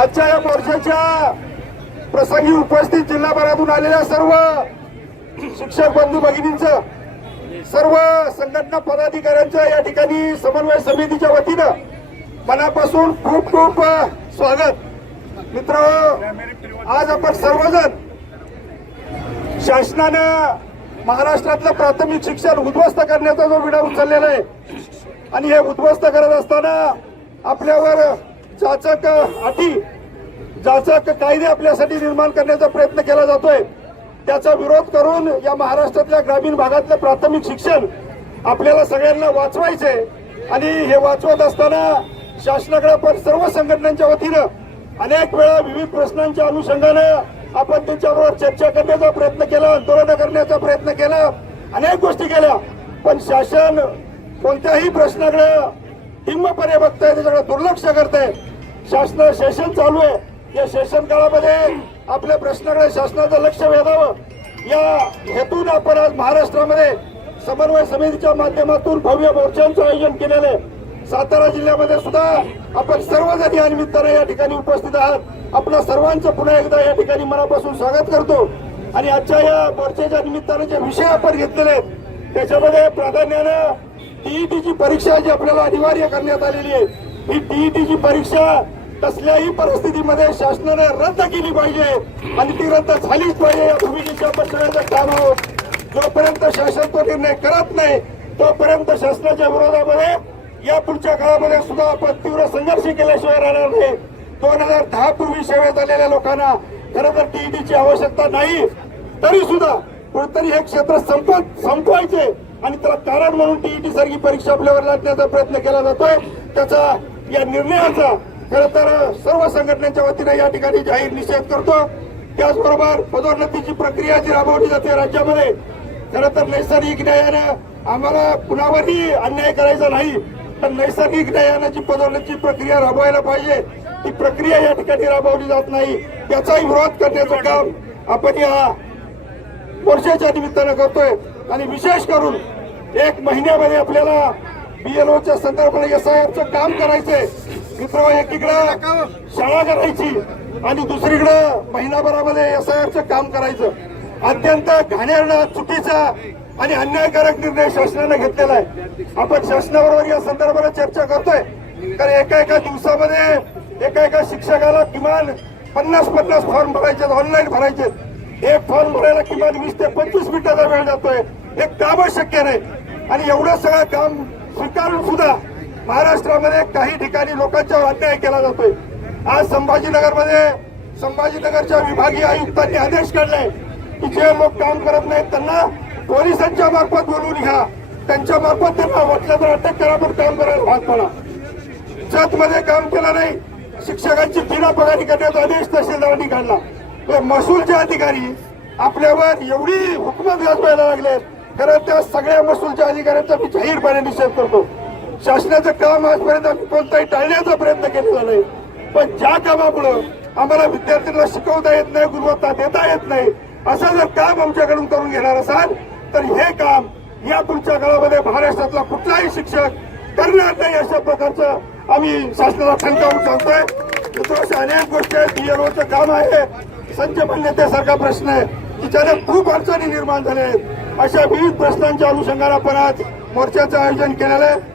आजच्या या मोर्चाच्या प्रसंगी उपस्थित जिल्हाभरातून आलेल्या सर्व शिक्षक बंधू भगिनींचं, सर्व संघटना पदाधिकाऱ्यांचं या ठिकाणी समन्वय समितीच्या वतीनं मनापासून खूप खूप स्वागत। मित्रांनो, आज आपण सर्वजण शासनानं महाराष्ट्रातलं प्राथमिक शिक्षण उद्ध्वस्त करण्याचा जो विडा उचललेला आहे आणि हे उद्ध्वस्त करत असताना आपल्यावर जाचक अटी, जाचक कायदे आपल्यासाठी निर्माण करण्याचा प्रयत्न केला जातोय। त्याचा विरोध करून या महाराष्ट्रातल्या ग्रामीण भागातलं प्राथमिक शिक्षण आपल्याला सगळ्यांना वाचवायचे आणि हे वाचवत असताना शासनाकडे पण सर्व संघटनांच्या वतीनं अनेक वेळा विविध प्रश्नांच्या अनुषंगानं आपण त्यांच्याबरोबर चर्चा करण्याचा प्रयत्न केला, आंदोलन करण्याचा प्रयत्न केला, अनेक गोष्टी केल्या, पण शासन कोणत्याही प्रश्नाकडे टिंबपणे बघताय, त्याच्याकडे दुर्लक्ष करताय। शासन सेशन चालू आहे, या सेशन काळामध्ये आपल्या प्रश्नाकडे शासनाचं लक्ष वेधावं या हेतून आपण आज महाराष्ट्रामध्ये समन्वय समितीच्या माध्यमातून भव्य मोर्चांचं आयोजन केलेलं आहे। सातारा जिल्ह्यामध्ये सुद्धा आपण सर्वजण या निमित्ताने या ठिकाणी उपस्थित आहात। आपल्या सर्वांचं पुन्हा एकदा या ठिकाणी मनापासून स्वागत करतो आणि आजच्या या मोर्चाच्या निमित्ताने जे विषय आपण घेतलेले आहेत त्याच्यामध्ये प्राधान्यानं टीईटीची परीक्षा जी आपल्याला अनिवार्य करण्यात आलेली आहे, ही टीईटीची परीक्षा कसल्याही परिस्थितीमध्ये शासनाने रद्द केली पाहिजे आणि ती रद्द झालीच पाहिजे या भूमिकेची आपण सगळ्यांचं ठाम आहोत। जोपर्यंत शासन तो निर्णय करत नाही तोपर्यंत शासनाच्या विरोधामध्ये या पुढच्या काळामध्ये सुद्धा आपण तीव्र संघर्ष केल्याशिवाय राहणार नाही। 2010 पूर्वी सेवेत आलेल्या लोकांना खरं तर टीईटीची आवश्यकता नाही, तरी सुद्धा कुठेतरी हे क्षेत्र संपवायचे आणि त्याला कारण म्हणून टीईटी सारखी परीक्षा आपल्यावर लादण्याचा प्रयत्न केला जातोय। त्याचा या निर्णयाचा खरं तर सर्व संघटनांच्या वतीने या ठिकाणी जाहीर निषेध करतो। त्याचबरोबर पदोन्नतीची प्रक्रिया जी राबवली जाते राज्यामध्ये, खरं तर नैसर्गिक न्यायानं आम्हाला कुणावरही अन्याय करायचा नाही, पण नैसर्गिक न्यायानं जी पदोन्नतीची प्रक्रिया राबवायला पाहिजे ती प्रक्रिया या ठिकाणी राबवली जात नाही, त्याचाही विरोध करण्याचं काम आपण या मोर्चाच्या निमित्तानं करतोय। आणि विशेष करून 1 महिन्यामध्ये आपल्याला बीएलओच्या संदर्भात SIRचं काम करायचंय। मित्र, एकीकडे शाळा करायची आणि दुसरीकडे महिनाभरामध्ये SIRचं काम करायचं। अत्यंत घाणेरडा, चुकीचा आणि अन्यायकारक निर्णय शासनाने घेतलेला आहे। आपण शासनाबरोबर या संदर्भात चर्चा करतोय, कारण एका दिवसामध्ये एका शिक्षकाला किमान 50 फॉर्म भरायचे, ऑनलाईन भरायचे। एक फॉर्म भरायला किमान 20 ते 25 मिनिटाचा वेळ जातोय, हे कामच शक्य नाही। आणि एवढं सगळं काम स्वीकारून सुद्धा महाराष्ट्रामध्ये काही ठिकाणी लोकांच्यावर अन्याय केला जातोय। आज संभाजीनगरच्या विभागीय आयुक्तांनी आदेश काढलाय की जे लोक काम करत नाहीत त्यांना पोलिसांच्या मार्फत बोलवून घ्या, त्यांच्या मार्फत त्यांना वाटलं तर अटक करा, पण काम करायला भाग पडा। जतमध्ये काम केलं नाही, शिक्षकांची बिना पगारी करण्याचा आदेश तहसीलदारांनी काढला। महसूलचे अधिकारी आपल्यावर एवढी हुकूमत गाजवायला लागले, खरं त्या सगळ्या महसूलच्या अधिकाऱ्यांचा मी जाहीरपणे निषेध करतो। शासनाचं काम आजपर्यंत आम्ही कोणताही टाळण्याचा प्रयत्न केलेला नाही, पण ज्या कामामुळं आम्हाला विद्यार्थ्यांना शिकवता येत नाही, गुणवत्ता देता येत नाही, असं जर काम आमच्याकडून करून घेणार असाल तर हे काम या पुढच्या काळामध्ये महाराष्ट्रातला कुठलाही शिक्षक करणार नाही, अशा प्रकारचं आम्ही शासनाला ठणकावून सांगतोय। दुसरं अनेक गोष्टी आहेत, बीएलओचं काम आहे, संच मान्यतेसारखा प्रश्न आहे, तिच्याने खूप अडचणी निर्माण झाल्या आहेत। अशा विविध प्रश्नांच्या अनुषंगाने आपण आज मोर्चाचं आयोजन केलेलं आहे।